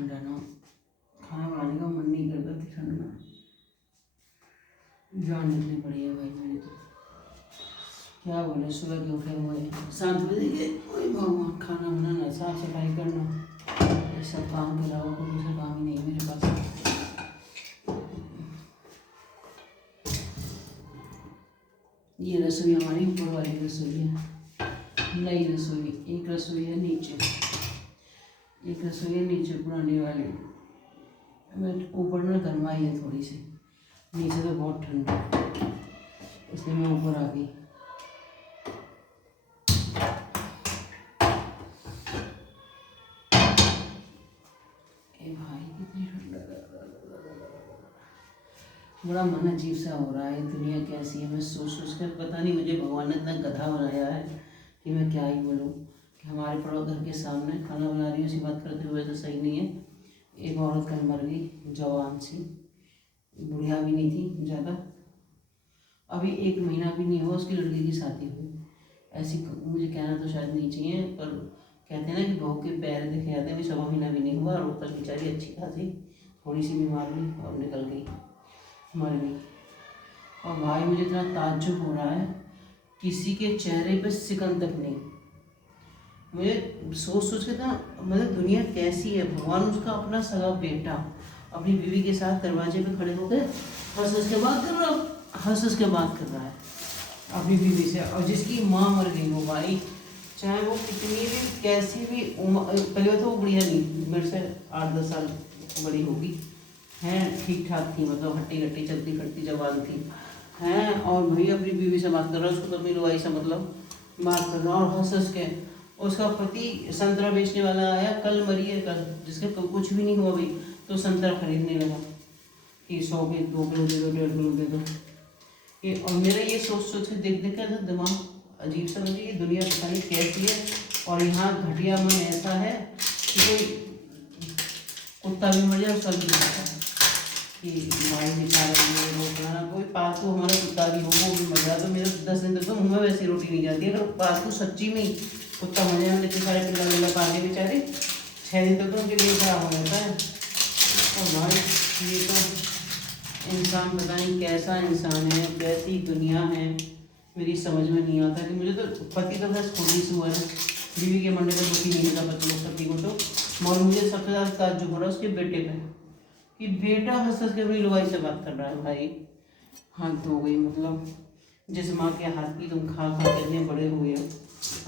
ठंडा ना, खाना बनाने का मन नहीं करता थी ठंड में। जान निकली पड़ी है भाई मेरी तो। क्या बोले, सुबह के उठे हुए 7 बजे के, वही भगवान, खाना बनाना, साफ सफाई करना, ये सब काम के अलावा कोई दूसरा काम ही नहीं है मेरे पास। ये रसोई हमारी ऊपर वाली रसोई है, नई रसोई। एक रसोई है नीचे, एक रसोई है नीचे पुरानी वाली। मैं ऊपर ना गर्माई है थोड़ी सी, नीचे तो बहुत ठंड है, इसलिए मैं ऊपर आ गई। ए भाई कितनी ठंड, बड़ा मन अजीब सा हो रहा है। दुनिया कैसी है, मैं सोच सोच कर, पता नहीं मुझे भगवान ने इतना गधा बनाया है कि मैं क्या ही बोलूँ। कि हमारे पड़ोस घर के सामने खाना बना रही हूँ, ऐसी बात करते हुए तो सही नहीं है। एक औरत कल मर गई, जवान सी, बुढ़िया भी नहीं थी ज़्यादा, अभी 1 महीना भी नहीं हुआ उसकी लड़की की शादी हुई। ऐसी, मुझे कहना तो शायद नहीं चाहिए, पर कहते हैं ना कि बहू के पैर दिखे जाते हैं। 6वां महीना भी नहीं हुआ और वो कल बेचारी अच्छी खासी थोड़ी सी बीमार हुई और निकल गई, मर गई। और भाई मुझे इतना ताज्जुब हो रहा है, किसी के चेहरे पे सिकन तक नहीं। मुझे सोच सोच के ना, मतलब दुनिया कैसी है। भगवान उसका अपना सगा बेटा अपनी बीवी के साथ दरवाजे पे खड़े होकर हंस हंस के बात कर रहा, हंस हंस के बात कर रहा है अपनी बीवी से, और जिसकी माँ मर गई हो भाई, चाहे वो कितनी भी कैसी भी पहले तो वो बढ़िया नहीं, मेरे से 8-10 साल बड़ी होगी, हैं ठीक ठाक थी, मतलब हट्टी कट्टी चलती फिरती जवान थी हैं, और भाई अपनी बीवी से बात कर रहा है, उसको तो अपनी रुआई से मतलब बात कर रहा, और हंस हंस के। उसका पति संतरा बेचने वाला आया, कल मरी है कल, जिसके कुछ भी नहीं हुआ भाई, तो संतरा खरीदने लगा कि 100 के 2 किलो दे दो, 1.5 किलो दे दो। ये, और मेरा ये सोच सोच के देख देख कर दिमाग अजीब सा, मुझे ये दुनिया पता नहीं कैसी है। और यहाँ घटिया मन ऐसा है कि कोई कुत्ता भी मर जाए उसका भी नहीं है कि भाई बेचारे रोकना, कोई पालतू हमारा कुत्ता भी हो वो भी मर जाए तो मेरे 10 दिन तक तो मुँह में वैसी रोटी नहीं जाती है। अगर पालतू सच्ची में ही कुत्ता मर जाए, इतने सारे पिल्ला विल्ला पाले बेचारे, 6 दिन तक तो उनके लिए खराब हो जाता है। और भाई ये तो इंसान पता नहीं कैसा इंसान है, कैसी दुनिया है, मेरी समझ में नहीं आता। कि मुझे तो पति तो बस खुदी से हुआ है, बीवी के मरने पर दुखी नहीं होता पति को तो, मगर मुझे सबसे ज़्यादा ताज्जुब हो रहा है उसके बेटे पे, कि बेटा हंस हंस के अपनी लुगाई से बात कर रहा है। भाई हद हो गई, मतलब जिस माँ के हाथ की तुम खा खा के इतने बड़े हुए हो,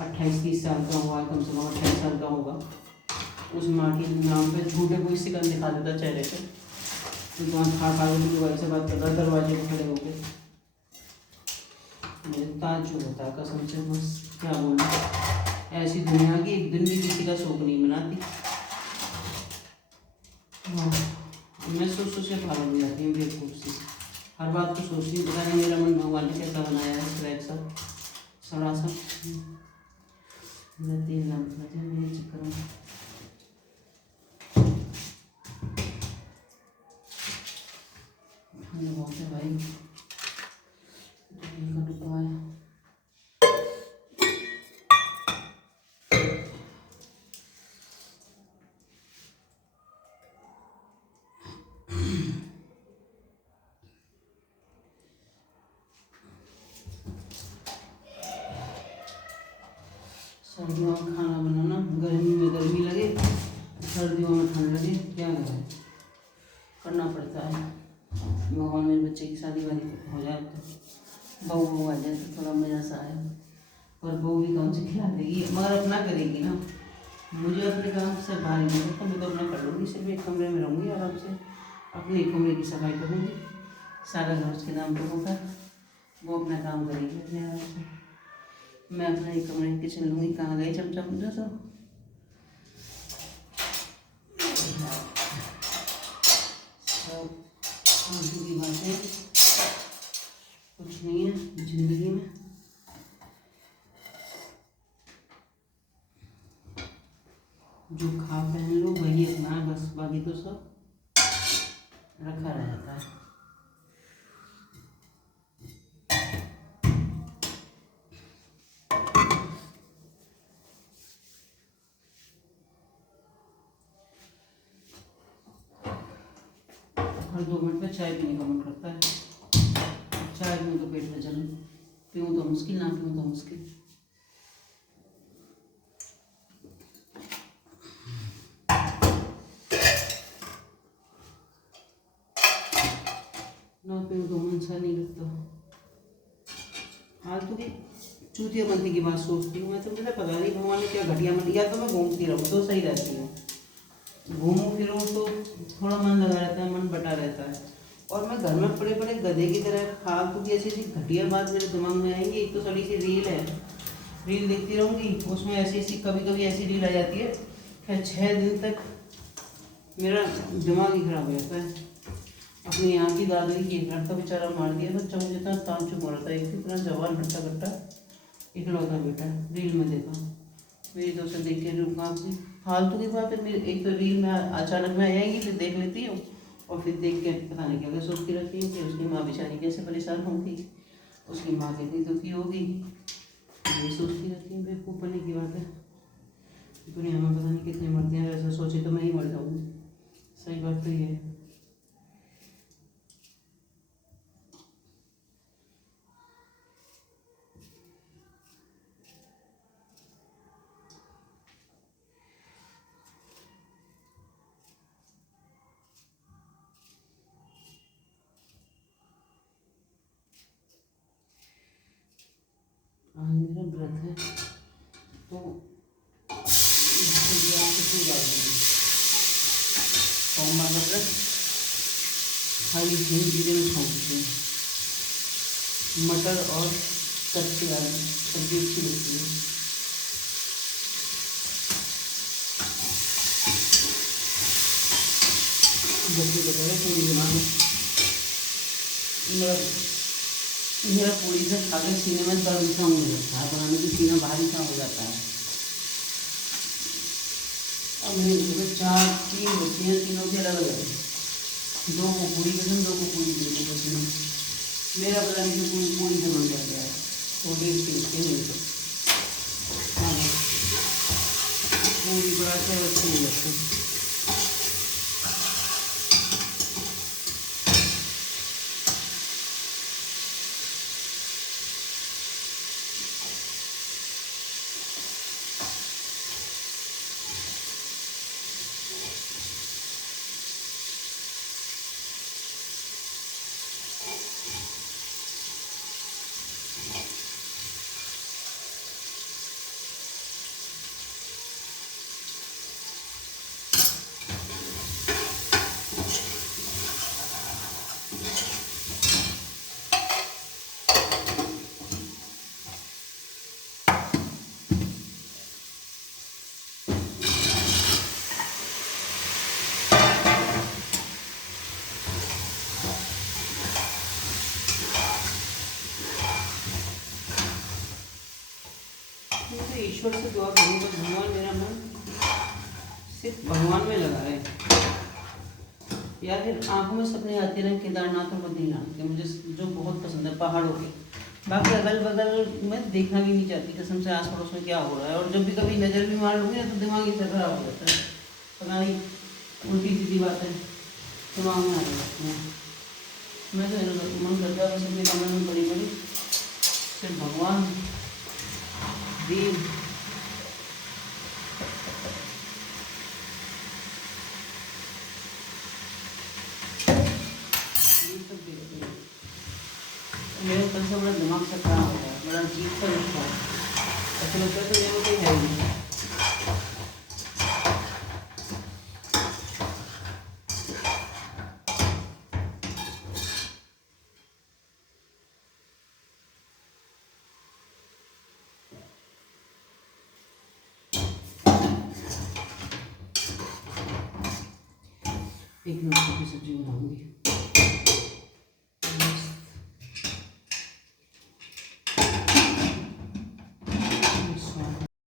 28-30 साल का हुआ, कम से कम 28 साल का होगा, उस माँ के नाम पे झूठे कोई सिकन दिखा देता चेहरे पे, तो तुम्हारा खा खा के लुगाई से बात कर रहा है दरवाजे पर खड़े होकर। मुझे ताज्जुब होता है कसम से, बस क्या बोलूँ, ऐसी दुनिया की एक दिन भी किसी का शौक नहीं मनाती। मैं सोच सोच के पागल हो जाती हूँ बेवकूफ़ सी, हर बात को सोचती हूँ, पता नहीं मेरा मन भगवान ने कैसा बनाया है, क्रैक सा सड़ा सा। मेरा तेल नाम था मेरे चक्कर में। बहुत है भाई, तेल का डिब्बा है। सर्दियों में खाना बनाना, गर्मी में गर्मी लगे, सर्दियों में ठंड लगे, क्या करें, करना पड़ता है। भगवान मेरे बच्चे की शादी वादी हो जाए तो, बहू आ जाए तो थोड़ा मज़ा सा आए, पर बहू भी कौन से खिला देगी, मगर अपना करेगी ना। मुझे अपने काम से बाहर नहीं होता, मैं तो अपना कर लूँगी, सिर्फ एक कमरे में रहूँगी आराम से, अपने कमरे की सफाई करूँगी, सारा घर उसके नाम पर होगा, वो अपना काम करेगी अपने आराम से, मैं अपना एक कमरे के चल लूँगी। कहाँ गए चमचा मुझे सब, फालतू की बातें, कुछ नहीं है जिंदगी में। जो खा पहन लो वही अपना, बस बाकी तो सब रखा रहता है। हर 2 मिनट में चाय पीने का मन करता है। चाय पीऊँ तो पेट में जलन, पीऊँ तो मुश्किल, ना पीऊँ तो मुश्किल। ना पीऊँ तो मन सा नहीं लगता। फालतू की चूतिया बनती की बात सोचती हूँ मैं, तो मुझे पता नहीं भगवान ने क्या घटिया मन, या तो मैं घूमती रहूँ तो सही रहती हूँ, घूमूँ फिरूँ तो थोड़ा मन लगा रहता है, मन बटा रहता है। और मैं घर में पड़े पड़े गधे की तरह फालतू की ऐसी ऐसी घटिया बात मेरे दिमाग में आएंगी। एक तो सड़ी सी रील है, रील देखती रहूँगी, उसमें ऐसी ऐसी कभी कभी ऐसी रील आ जाती है कि 6 दिन तक मेरा दिमाग ही खराब हो जाता है। अपनी यहाँ की दादी की एक लड़का बेचारा मार दिया, बच्चा मुझे इतना तामचुप हो रहा था, एक इतना जवान हट्टा कट्टा इकलौता बेटा, रील में देखा। मेरी तो उसे देख के रूप कांपी। फालतू की बात है, मेरी एक तो रील में अचानक में आ जाएंगी, फिर देख लेती हूँ और फिर देख के पता नहीं क्या क्या सोचती रहती हूँ कि उसकी माँ बेचारी कैसे परेशान होगी, उसकी माँ कितनी दुखी होगी, ये सोचती रहती हूँ। बेवकूफ़ बनने की बात है, दुनिया में पता नहीं कितने मरते हैं, ऐसा सोचे तो मैं ही मर जाऊँगी। सही बात तो ये है। आज मेरा व्रत है तो सोमवार का व्रत खाली हिंग जीरे में छोंकते हैं, मटर और कच्ची आलू सब्जी अच्छी लगती है। जैसे बताया पूरी बनाना, मेरा पूरी से खा के सीने में दर्द सा होने लगता है, बनाने की सीना भारी सा हो जाता है। अब मेरे घर में 3 बच्चे हैं, तीनों के अलग अलग है, 2 को पूरी पसंद, 2 को पूरी बिल्कुल पसंद। मेरा पता नहीं कि पूरी पूरी से बन जाता है, तो टेस्ट नहीं तो पूरी बड़ा से अच्छी नहीं लगती। मुझे ईश्वर से दुआ करूँ बस भगवान मेरा मन सिर्फ भगवान में लगा रहे, या फिर आंखों में सपने आते रहे केदारनाथ और बद्रीनाथ के, मुझे जो बहुत पसंद है पहाड़ों के। बाकी अगल बगल में देखना भी नहीं चाहती कसम से आस पड़ोस में क्या हो रहा है, और जब भी कभी नज़र भी मार लूँगी ना तो दिमाग ही खराब हो जाता है, पता नहीं उल्टी सीधी बातें दिमाग में आने लगती हैं। मैं तो मन करता है बस अपने कमरे में बड़ी बड़ी सिर्फ भगवान देव ये सब देखते हैं। मेरे कल से बड़ा दिमाग से खराब हो गया, बड़ा अजीब सा लगता है, ऐसा लगता है तो ये कोई है ही नहीं। एक मिनट की सब्जी बनाऊंगी।